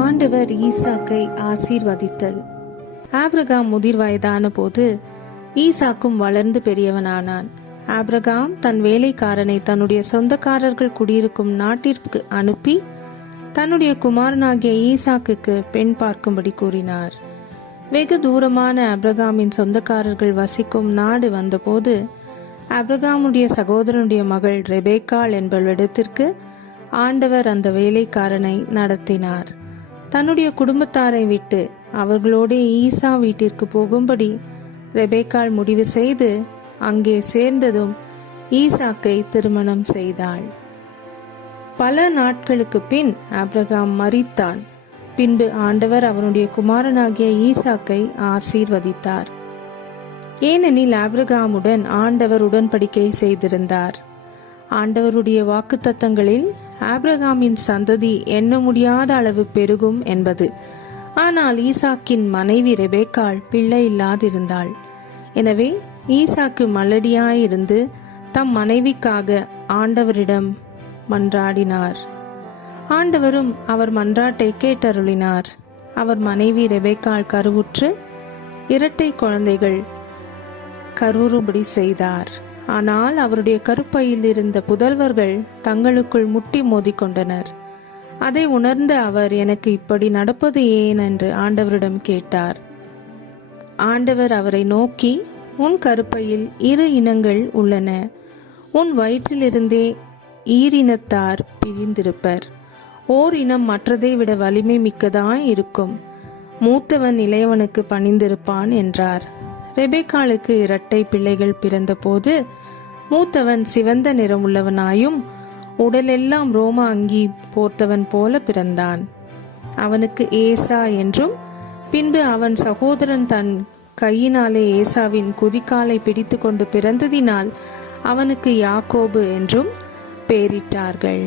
ஆண்டவர் ஈசாக்கை ஆசீர்வதித்தல். ஆப்ரகாம் முதிர் வயதான போது ஈசாக்கும் வளர்ந்து பெரியவனானான். ஆப்ரகாம் தன் வேலைக்காரனை தன்னுடைய சொந்தக்காரர்கள் குடியிருக்கும் நாட்டிற்கு அனுப்பி தன்னுடைய குமாரனாகிய ஈசாக்குக்கு பெண் பார்க்கும்படி கூறினார். வெகு தூரமான அப்ரகாமின் சொந்தக்காரர்கள் வசிக்கும் நாடு வந்தபோது அப்ரகாமுடைய சகோதரனுடைய மகள் ரெபேக்காள் என்பவளிடத்திற்கு ஆண்டவர் அந்த வேலைக்காரனை நடத்தினார். தன்னுடைய குடும்பத்தாரை விட்டு அவர்களோடே ஈசா வீட்டிற்கு போகும்படி ரெபேக்கால் முடிவு செய்து அங்கே சேர்ந்ததும் ஈசாக்கை திருமணம் செய்தாள். பல நாட்களுக்கு பின் ஆப்ரகாம் மறித்தான் பின்பு ஆண்டவர் அவனுடைய குமாரனாகிய ஈசாக்கை ஆசீர்வதித்தார். ஏனெனில் ஆப்ரகாமுடன் ஆண்டவர் உடன்படிக்கை செய்திருந்தார். ஆண்டவருடைய வாக்குத்தத்தங்களில் ஆப்ரகாமின் சந்ததி எண்ண முடியாத அளவு பெருகும் என்பது. ஆனால் ஈசாக்கின் மனைவி ரெபேக்காள் பிள்ளை இல்லாதிருந்தாள். எனவே ஈசாக்கு மலடியாயிருந்து தம் மனைவிக்காக ஆண்டவரிடம் மன்றாடினார். ஆண்டவரும் அவர் மன்றாட்டை கேட்டருளினார். அவர் மனைவி ரெபேக்காள் கருவுற்று இரட்டை குழந்தைகள் கருவுறும்படி செய்தார். ஆனால் அவருடைய கருப்பையில் இருந்த புதல்வர்கள் தங்களுக்குள் முட்டி மோதிக்கொண்டனர். அதை உணர்ந்த அவர் எனக்கு இப்படி நடப்பது ஏன்? என்று ஆண்டவரிடம் கேட்டார். ஆண்டவர் அவரை நோக்கி உன் கருப்பையில் இரு இனங்கள் உள்ளன. உன் வயிற்றிலிருந்தே ஈரினத்தார் பிரிந்திருப்பர். ஓர் இனம் மற்றதை விட வலிமை மிக்கதாய் இருக்கும். மூத்தவன் இளையவனுக்கு பணிந்திருப்பான் என்றார். ரெபேக்காளுக்கு இரட்டை பிள்ளைகள் பிறந்தபோது மூத்தவன் சிவந்த நிறமுள்ளவனாயும் உடலெல்லாம் ரோம அங்கி போர்த்தவன் போல பிறந்தான். அவனுக்கு ஏசா என்றும் பின்பு அவன் சகோதரன் தன் கையினாலே ஏசாவின் குதிக்காலை பிடித்து கொண்டு பிறந்ததினால் அவனுக்கு யாக்கோபு என்றும் பெயரிட்டார்கள்.